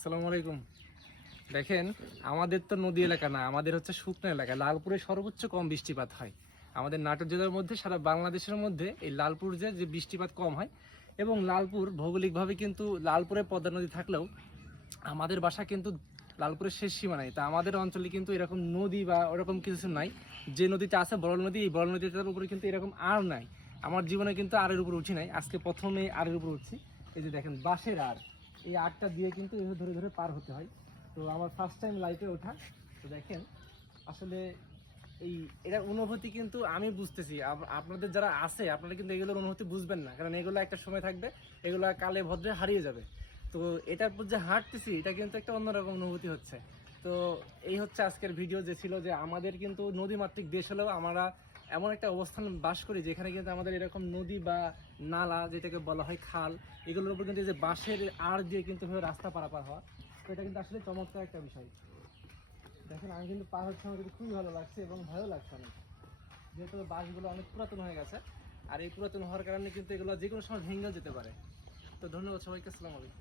আসসালামু আলাইকুম। দেখেন, আমাদের তো নদী এলাকা না, আমাদের হচ্ছে শুকনো এলাকা। লালপুরে সর্বোচ্চ কম বৃষ্টিপাত হয়। আমাদের নাটোর জেলার মধ্যে, সারা বাংলাদেশের মধ্যে এই লালপুর যে বৃষ্টিপাত কম হয়। এবং লালপুর ভৌগোলিকভাবে কিন্তু লালপুরে পদ্মা নদী থাকলেও আমাদের বাসা কিন্তু লালপুরের শেষ সীমা নাই। তা আমাদের অঞ্চলে কিন্তু এরকম নদী বা ওরকম কিছু নাই। যে নদীটা আছে বড় নদী, এই বড় নদীটার উপরে কিন্তু এরকম আর নাই। আমার জীবনে কিন্তু আরের উপর উঠি নাই, আজকে প্রথমে আরের উপর উঠছি। এই যে দেখেন বাঁশের আর, এই আটটা দিয়ে কিন্তু এভাবে ধরে ধরে পার হতে হয়। তো আমার ফার্স্ট টাইম লাইফে ওঠা। তো দেখেন আসলে এই এটার অনুভূতি কিন্তু আমি বুঝতেছি। আপনাদের যারা আছে আপনারা কিন্তু এগুলোর অনুভূতি বুঝবেন না, কারণ এগুলো একটা সময় থাকবে, এগুলো কালে ভদ্রে হারিয়ে যাবে। তো এটার পর যে হাঁটতেছি, এটা কিন্তু একটা অন্যরকম অনুভূতি হচ্ছে। তো এই হচ্ছে আজকের ভিডিও, যে ছিল যে আমাদের কিন্তু নদীমাতৃক দেশ হলেও আমরা এমন একটা অবস্থান বাস করি যেখানে কিন্তু আমাদের এরকম নদী বা নালা, যেটাকে বলা হয় খাল, এগুলোর উপর কিন্তু এই যে বাঁশের আড় দিয়ে কিন্তু রাস্তা পারাপার হওয়া। তো এটা কিন্তু আসলে চমৎকার একটা বিষয়। দেখেন আমি কিন্তু পার হচ্ছে, আমার কিন্তু খুবই ভালো লাগছে এবং ভয়ও লাগছে অনেক, যেহেতু বাসগুলো অনেক পুরাতন হয়ে গেছে। আর এই পুরাতন হওয়ার কারণে কিন্তু এগুলো যে কোনো সময় ভেঙে যেতে পারে। তো ধন্যবাদ সবাইকে, আসসালামু আলাইকুম।